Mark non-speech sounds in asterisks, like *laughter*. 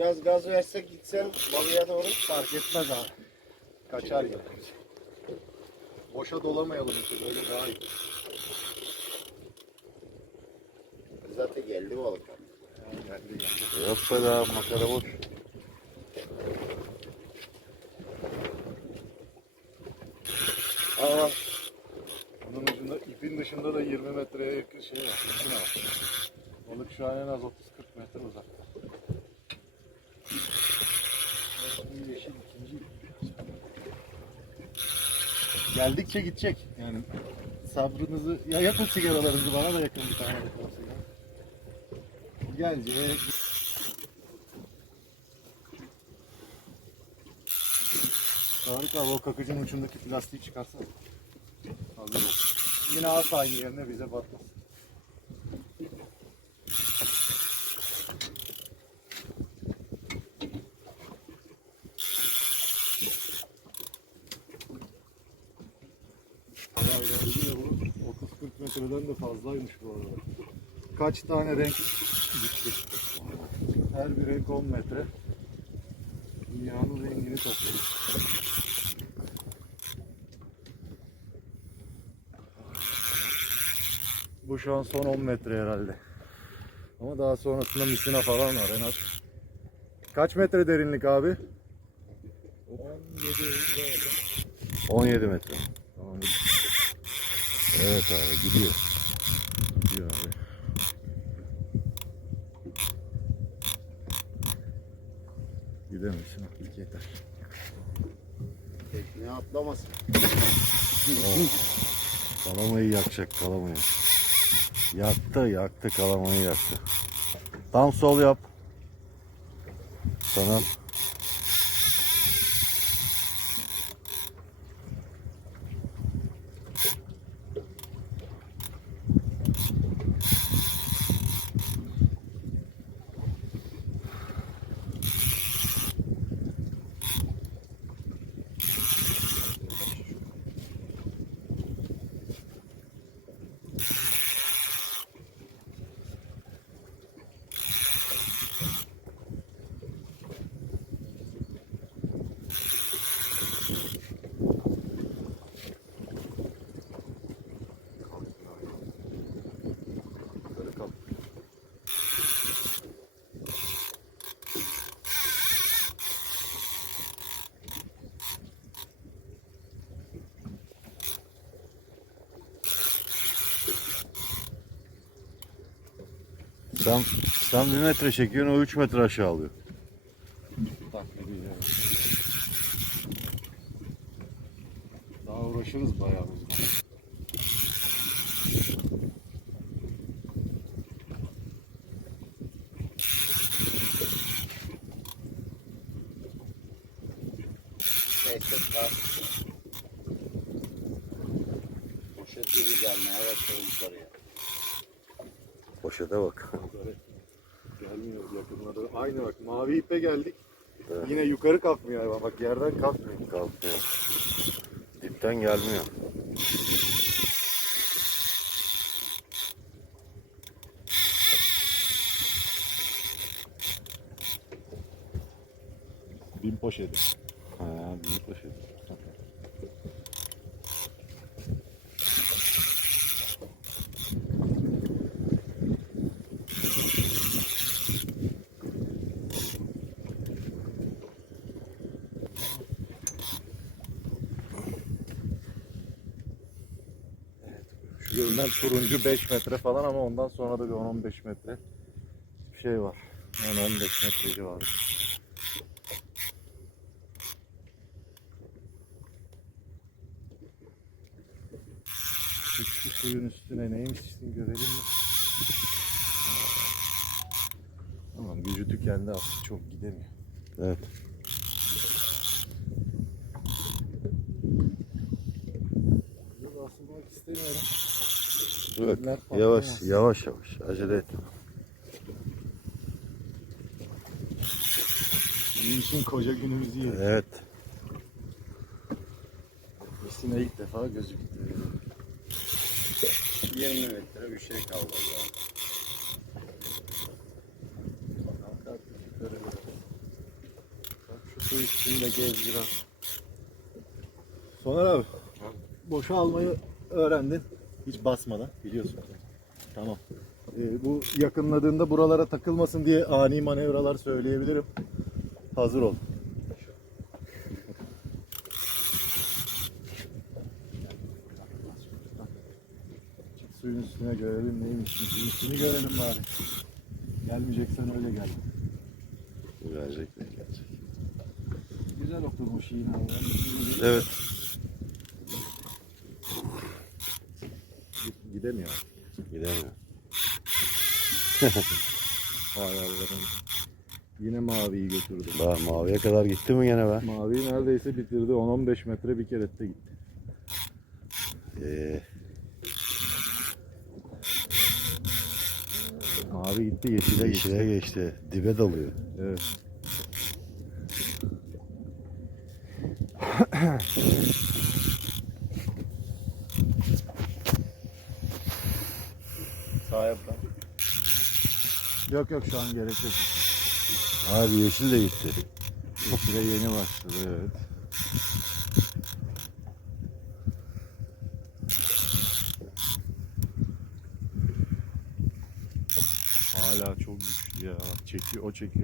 Biraz gaz versek gitsen balıya doğru. Fark etmez abi. Kaçar ya. Boşa dolamayalım işte böyle daha iyi. Zaten geldi balık. Yani geldi geldi. Yok be daha makara boş. Aa. Bunun ucunda ipin dışında da 20 metreye yakın şey var. Balık şu an en az 30-40 metre uzakta. Bu yeşil ikinci. Geldikçe gidecek. Yani sabrınızı ya yakın sigaralarınızı bana da yakın bir tane yakın sigara. Gelecek. Tarık abi o kakıcın ucundaki plastiği çıkarsana. Hazır. Yine aynı yerine bize batmasın. Bayağı geldi de bu 30-40 metreden de fazlaymış bu arada. Kaç tane renk gitti. Her bir renk 10 metre. Dünyanın rengini topladık. Bu şu an son 10 metre herhalde. Ama daha sonrasında misina falan var en az. Kaç metre derinlik abi? 17 metre. Tamam. Evet abi gidiyor. Gidiyor abi. Gidemesin artık yeter. Tekneye atlamasın. Kalamayı yakacak kalamayı. Yaktı yaktı kalamayı yaktı. Tam sol yap. Tamam. Sen, sen bir metre çekiyorsun o 3 metre aşağı alıyor. Daha uğraşırız bayağı o zaman. Neyse kalk. Poşet gibi gelmeye başladı yukarıya. Poşete bak. Gelmiyor yakınlarda. Aynı bak mavi ipe geldik. Evet. Yine yukarı kalkmıyor hayvan. Bak yerden kalkmıyor. Kalkmıyor. Dipten gelmiyor. Bin poşeti. Ha, büyük poşet. Görünen turuncu 5 metre falan ama ondan sonra da bir 10-15 metre bir şey var. Yani 15 metre civarı. Şu, suyun üstüne neymiş içsin görelim mi? Tamam gücü tükendi artık çok gidemiyor. Evet. Asılmak istemiyorum. Bak, yavaş yavaş yavaş acele etme. Benim için koca günümüzü yiyor. Evet. Misine ilk defa gözüktü. 20 metre bir şey kaldı. Bakalım biraz. Şunu da gez biraz. Soner abi. Boşa almayı öğrendin. Hiç basmadan biliyorsun. Tamam. Ee, bu yakınladığında buralara takılmasın diye ani manevralar söyleyebilirim. Hazır ol. Suyun üstüne görelim neymiş. Suyun üstünü görelim bari. Gelmeyeceksen öyle gel. Gelecek mi? Gelecek. Güzel oturmuş yine. Evet. Gidemiyor. Gidemiyor. *laughs* Hay Allah'ım. Yine maviyi götürdü. Daha maviye kadar gitti mi gene be? Maviyi neredeyse bitirdi. 10-15 metre bir kerette gitti. Ee, Mavi gitti yeşile geçti. yeşile geçti. Dibe dalıyor. Evet. *laughs* Sağ yap lan. Yok yok şu an gerek yok. Abi yeşil de gitti. Yeşile yeni başladı evet. Hala çok güçlü ya. Çekiyor, o çekiyor.